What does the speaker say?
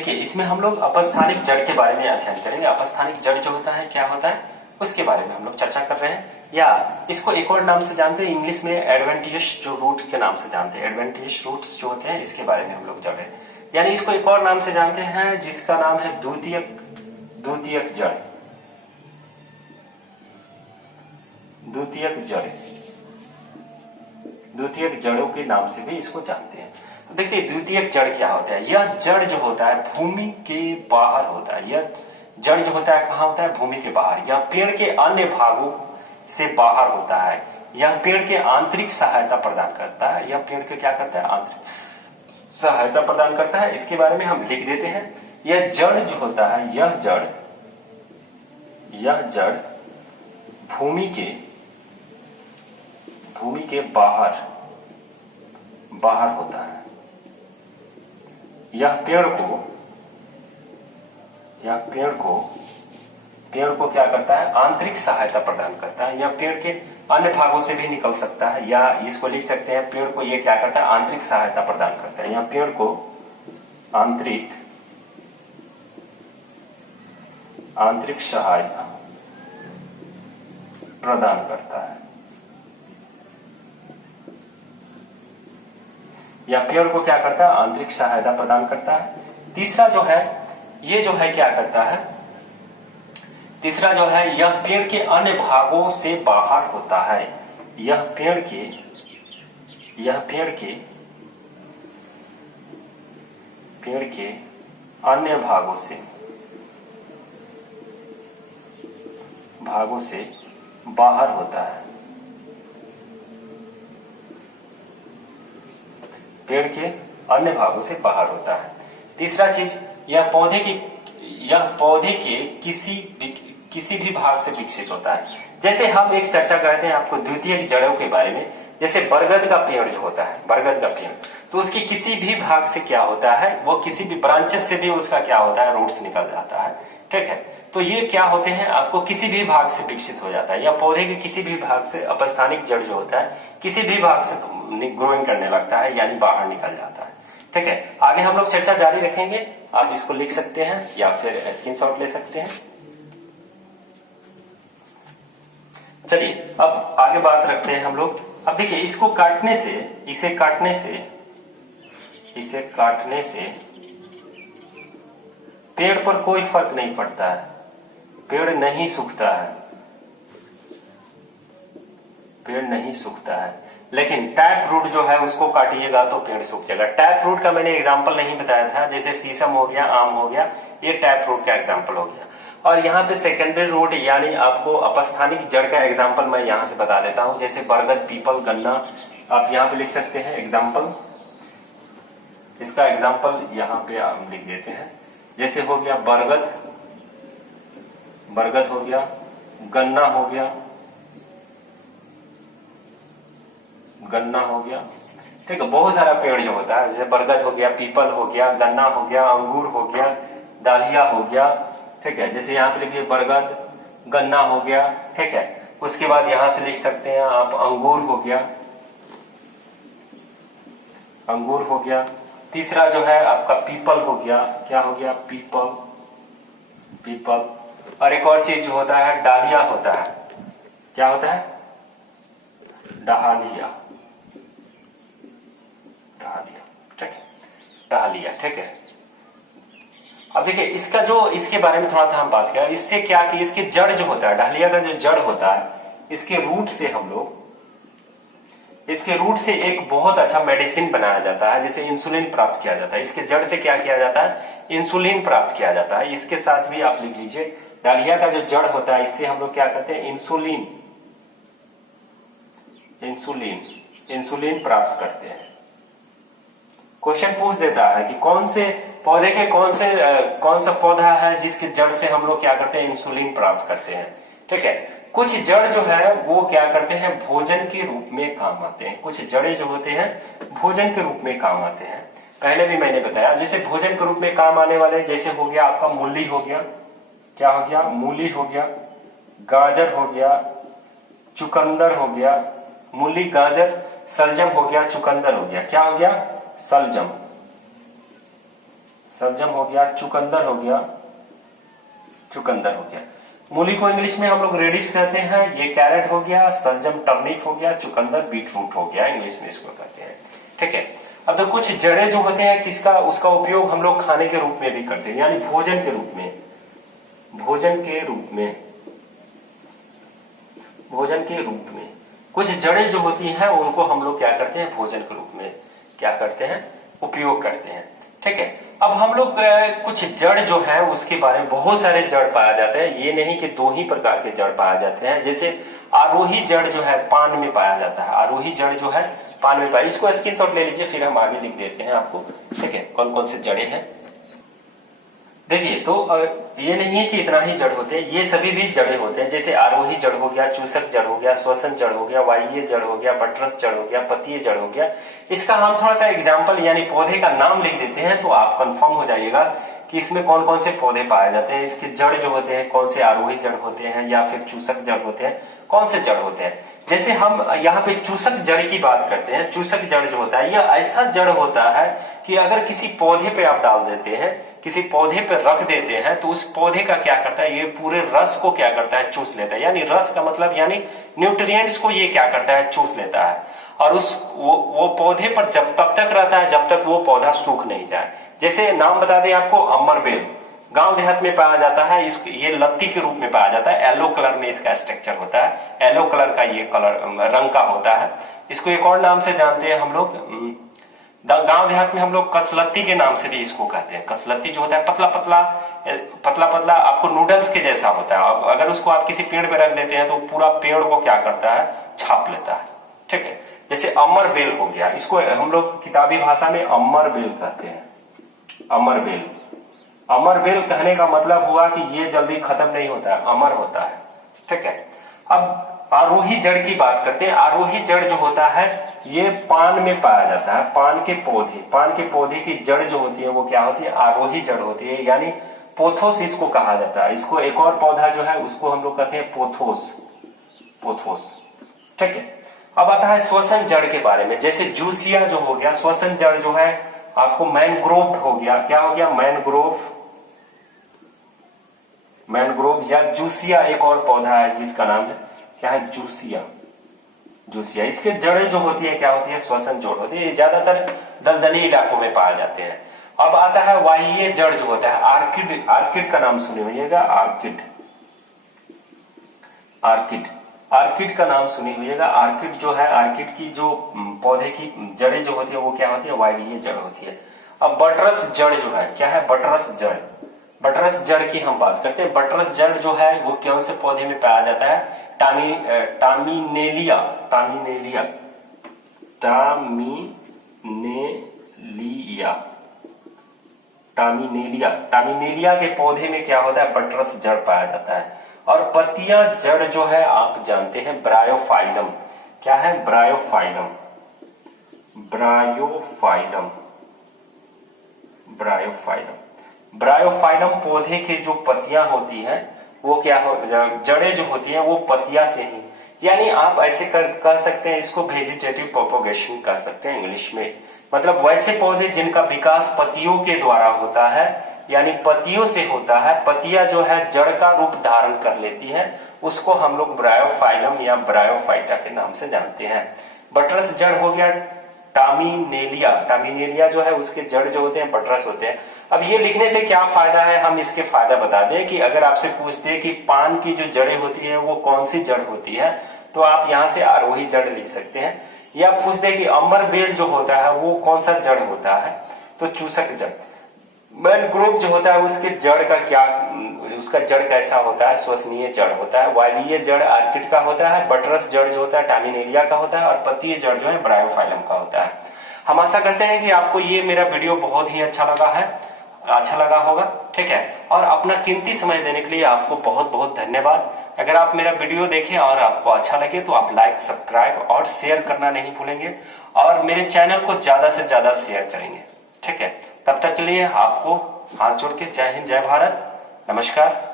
देखिए इसमें हम लोग अपस्थानिक जड़ के बारे में अध्ययन करेंगे। अपस्थानिक जड़ जो होता है क्या होता है उसके बारे में हम लोग चर्चा कर रहे हैं, या इसको एक और नाम से जानते हैं, इंग्लिश में एडवेंटिशियस जो रूट्स के नाम से जानते हैं। एडवेंटिशियस रूट्स जो होते हैं इसके बारे में हम लोग जड़, यानी इसको एक और नाम से जानते हैं जिसका नाम है द्वितीयक जड़। द्वितीयक जड़ों के नाम से भी इसको जानते हैं। तो देखिए द्वितीयक जड़ क्या होता है। यह जड़ जो होता है भूमि के बाहर होता है। यह जड़ जो होता है कहाँ होता है, भूमि के बाहर। यह पेड़ के अन्य भागों से बाहर होता है। यह पेड़ के आंतरिक सहायता प्रदान करता है। यह पेड़ के क्या करता है, आंतरिक सहायता प्रदान करता है। इसके बारे में हम लिख देते हैं। यह जड़ जो होता है, यह जड़ भूमि के बाहर होता है। यह पेड़ को क्या करता है, आंतरिक सहायता प्रदान करता है। यह पेड़ के अन्य भागों से भी निकल सकता है, या इसको लिख सकते हैं पेड़ को ये क्या करता है, आंतरिक सहायता प्रदान करता है। यह पेड़ को आंतरिक सहायता प्रदान करता है। या पेड़ को क्या करता है, आंतरिक सहायता प्रदान करता है। तीसरा जो है, ये जो है क्या करता है, तीसरा जो है यह पेड़ के अन्य भागों से बाहर होता है। यह पेड़ के अन्य भागों से बाहर होता है। पेड़ के अन्य भागों से बाहर होता है। तीसरा चीज, यह पौधे के किसी भी भाग से विकसित होता है। जैसे हम एक चर्चा करते हैं आपको द्वितीयक जड़ों के बारे में। जैसे बरगद का पेड़ जो होता है, बरगद का पेड़, तो उसकी किसी भी भाग से क्या होता है, वो किसी भी ब्रांचेस से भी उसका क्या होता है, रूट्स निकल जाता है। ठीक है, तो ये क्या होते हैं, आपको किसी भी भाग से विकसित हो जाता है। या पौधे के किसी भी भाग से अपस्थानिक जड़ जो होता है किसी भी भाग से ग्रोइंग करने लगता है, यानी बाहर निकल जाता है। ठीक है, आगे हम लोग चर्चा जारी रखेंगे। आप इसको लिख सकते हैं या फिर स्क्रीनशॉट ले सकते हैं। चलिए अब आगे बात रखते हैं हम लोग। अब देखिए इसको काटने से पेड़ पर कोई फर्क नहीं पड़ता है। पेड़ नहीं सूखता है, लेकिन टैप रूट जो है उसको काटिएगा तो पेड़ सूख जाएगा। टैप रूट का मैंने एग्जांपल नहीं बताया था, जैसे शीशम हो गया, आम हो गया, ये टैप रूट का एग्जांपल हो गया। और यहाँ पे सेकेंडरी रूट यानी आपको अपस्थानिक जड़ का एग्जांपल मैं यहाँ से बता देता हूँ। जैसे बरगद, पीपल, गन्ना, आप यहाँ पे लिख सकते हैं एग्जांपल। इसका एग्जांपल यहाँ पे हम लिख देते हैं। जैसे हो गया बरगद हो गया, गन्ना हो गया। ठीक है, बहुत सारा पेड़ जो होता है, जैसे बरगद हो गया, पीपल हो गया, गन्ना हो गया, अंगूर हो गया, डालिया हो गया। ठीक है, जैसे यहाँ पे लिखिए बरगद, गन्ना हो गया। ठीक है, उसके बाद यहां से लिख सकते हैं आप अंगूर हो गया। तीसरा जो है आपका पीपल हो गया। क्या हो गया, पीपल। और एक और चीज जो होता है डालिया होता है। क्या होता है, डालिया। ठीक है, डालिया। ठीक है, अब देखिए इसके बारे में थोड़ा सा हम बात करें। इससे क्या कि इसके जड़ जो होता है, डालिया का जो जड़ होता है, इसके रूट से एक बहुत अच्छा मेडिसिन बनाया जाता है, जिसे इंसुलिन प्राप्त किया जाता है। इसके जड़ से क्या किया जाता है, इंसुलिन प्राप्त किया जाता है। इसके साथ भी आप लिख लीजिए, डालिया का जो जड़ होता है इससे हम लोग क्या करते हैं, इंसुलिन प्राप्त करते हैं। क्वेश्चन पूछ देता है कि कौन सा पौधा है जिसके जड़ से हम लोग क्या करते हैं, इंसुलिन प्राप्त करते हैं। ठीक है, कुछ जड़ जो है वो क्या करते हैं, भोजन के रूप में काम आते हैं। कुछ जड़ें जो होते हैं भोजन के रूप में काम आते हैं। पहले भी मैंने बताया, जैसे भोजन के रूप में काम आने वाले, जैसे हो गया आपका मूली हो गया। क्या हो गया, मूली हो गया, गाजर हो गया, चुकंदर हो गया। मूली, गाजर, सलजम हो गया, चुकंदर हो गया। क्या हो गया, सलजम सलजम हो गया, चुकंदर हो गया, चुकंदर हो गया। मूली को इंग्लिश में हम लोग रेडिश कहते हैं, ये कैरेट हो गया, सलजम टर्निप हो गया, चुकंदर बीटरूट हो गया, इंग्लिश में इसको कहते हैं। ठीक है। अब तो कुछ जड़ें जो होते हैं किसका, उसका उपयोग हम लोग खाने के रूप में भी करते हैं, यानी भोजन के रूप में, भोजन के रूप में, भोजन के रूप में कुछ जड़ें जो होती हैं उनको हम लोग क्या करते हैं, भोजन के रूप में क्या करते हैं, उपयोग करते हैं। ठीक है। अब हम लोग कुछ जड़ जो है उसके बारे में, बहुत सारे जड़ पाया जाते हैं, ये नहीं कि दो ही प्रकार के जड़ पाए जाते हैं। जैसे आरोही जड़ जो है पान में पाया जाता है, आरोही जड़ जो है पान में पाया, इसको स्क्रीनशॉट ले लीजिए, फिर हम आगे लिख देते हैं आपको। ठीक है, कौन कौन से जड़े हैं देखिए। तो ये नहीं है कि इतना ही जड़ होते हैं, ये सभी भी जड़े होते हैं। जैसे आरोही जड़ हो गया, चूसक जड़ हो गया, श्वसन जड़ हो गया, वायवीय जड़ हो गया, बटरस जड़ हो गया, पत्तीय जड़ हो गया। इसका हम थोड़ा सा एग्जाम्पल यानी पौधे का नाम लिख देते हैं तो आप कंफर्म हो जाइएगा कि इसमें कौन कौन से पौधे पाए जाते हैं, इसके जड़ जो होते हैं कौन से आरोही जड़ होते हैं या फिर चूसक जड़ होते हैं, कौन से जड़ होते हैं। जैसे हम यहाँ पे चूसक जड़ की बात करते हैं, चूसक जड़ जो होता है यह ऐसा जड़ होता है कि अगर किसी पौधे पे आप डाल देते हैं, किसी पौधे पे रख देते हैं तो उस पौधे का क्या करता है, ये पूरे रस को क्या करता है, चूस लेता है। यानी रस का मतलब यानी न्यूट्रिएंट्स को ये क्या करता है, चूस लेता है। और उस वो पौधे पर जब तब तक रहता है जब तक वो पौधा सूख नहीं जाए। जैसे नाम बता दें आपको, अमरबेल गांव देहात में पाया जाता है, ये लत्ती के रूप में पाया जाता है, येलो कलर में इसका स्ट्रक्चर होता है, येलो कलर का ये कलर रंग का होता है। इसको एक और नाम से जानते हैं हम लोग, गांव देहात में हम लोग कसलत्ती के नाम से भी इसको कहते हैं। कसलत्ती जो होता है पतला पतला पतला पतला आपको नूडल्स के जैसा होता है, अगर उसको आप किसी पेड़ पे रख देते हैं तो पूरा पेड़ को क्या करता है, छाप लेता है। ठीक है। जैसे अमरबेल हो गया, इसको हम लोग किताबी भाषा में अमरबेल कहते हैं, अमरबेल। अमरबेल कहने का मतलब हुआ कि ये जल्दी खत्म नहीं होता है, अमर होता है। ठीक है। अब आरोही जड़ की बात करते हैं। आरोही जड़ जो होता है ये पान में पाया जाता है, पान के पौधे की जड़ जो होती है वो क्या होती है, आरोही जड़ होती है, यानी पोथोस इसको कहा जाता है। इसको एक और पौधा जो है उसको हम लोग कहते हैं पोथोस, पोथोस। ठीक है। अब आता है श्वसन जड़ के बारे में। जैसे जूसिया जो हो गया, श्वसन जड़ जो है आपको मैनग्रोव हो गया, क्या हो गया, मैनग्रोव, मैनग्रोव या जूसिया एक और पौधा है जिसका नाम है क्या है, जूसिया, जूसिया। इसके जड़ें जो होती है क्या होती है, श्वसन जड़ होती है, ज्यादातर दलदली इलाकों में पाए जाते हैं। अब आता है वाह्य जड़ जो होता है, आर्किड, आर्किड का नाम सुने होइएगा, आर्किड, आर्किड, आर्किड का नाम सुनी होइएगा। आर्किड जो है, आर्किड की जो पौधे की जड़ें जो होती है वो क्या होती है, वायवीय जड़ होती है। अब बटरस जड़ जो है क्या है, बटरस जड़, बटरस जड़ की हम बात करते हैं। बटरस जड़ जो है वो कौन से पौधे में पाया जाता है, टामिनेलिया, टामिनेलिया, टामिनेलिया, टामिनेलिया, टामिनेलिया के पौधे में क्या होता है, बटरस जड़ पाया जाता है। और पत्तियां जड़ जो है आप जानते हैं ब्रायोफाइलम, क्या है, ब्रायोफाइलम, ब्रायोफाइलम, ब्रायोफाइलम, ब्रायोफाइलम पौधे के जो पत्तियां होती हैं वो क्या हो, जड़ें जो होती हैं वो पत्तियां से ही, यानी आप ऐसे कह सकते हैं इसको वेजिटेटिव प्रोपोगेशन कह सकते हैं इंग्लिश में। मतलब वैसे पौधे जिनका विकास पत्तियों के द्वारा होता है, यानी पत्तियों से होता है, पत्तियां जो है जड़ का रूप धारण कर लेती है, उसको हम लोग ब्रायोफाइलम या ब्रायोफाइटा के नाम से जानते हैं। बटरस जड़ हो गया टामिनेलिया, टामिनेलिया जो है उसके जड़ जो होते हैं बटरस होते हैं। अब ये लिखने से क्या फायदा है, हम इसके फायदा बता दें कि अगर आपसे पूछते हैं कि पान की जो जड़ें होती है वो कौन सी जड़ होती है, तो आप यहाँ से आरोही जड़ लिख सकते हैं। या पूछ दे कि अमरबेल जो होता है वो कौन सा जड़ होता है, तो चूसक जड़। मैनग्रोव जो होता है उसके जड़ का क्या, उसका जड़ कैसा होता है, श्वसनीय जड़ होता है। वायवीय जड़ आर्किड का होता है, बटरस जड़ जो होता है टामिनेलिया का होता है, और पत्तीय जड़ जो है ब्रायोफाइलम का होता है। हम आशा करते हैं कि आपको ये मेरा वीडियो बहुत ही अच्छा लगा होगा। ठीक है। और अपना कीमती समय देने के लिए आपको बहुत बहुत धन्यवाद। अगर आप मेरा वीडियो देखें और आपको अच्छा लगे तो आप लाइक, सब्सक्राइब और शेयर करना नहीं भूलेंगे, और मेरे चैनल को ज्यादा से ज्यादा शेयर करेंगे। ठीक है। तब तक के लिए आपको हाथ जोड़ के जय हिंद, जय भारत, नमस्कार।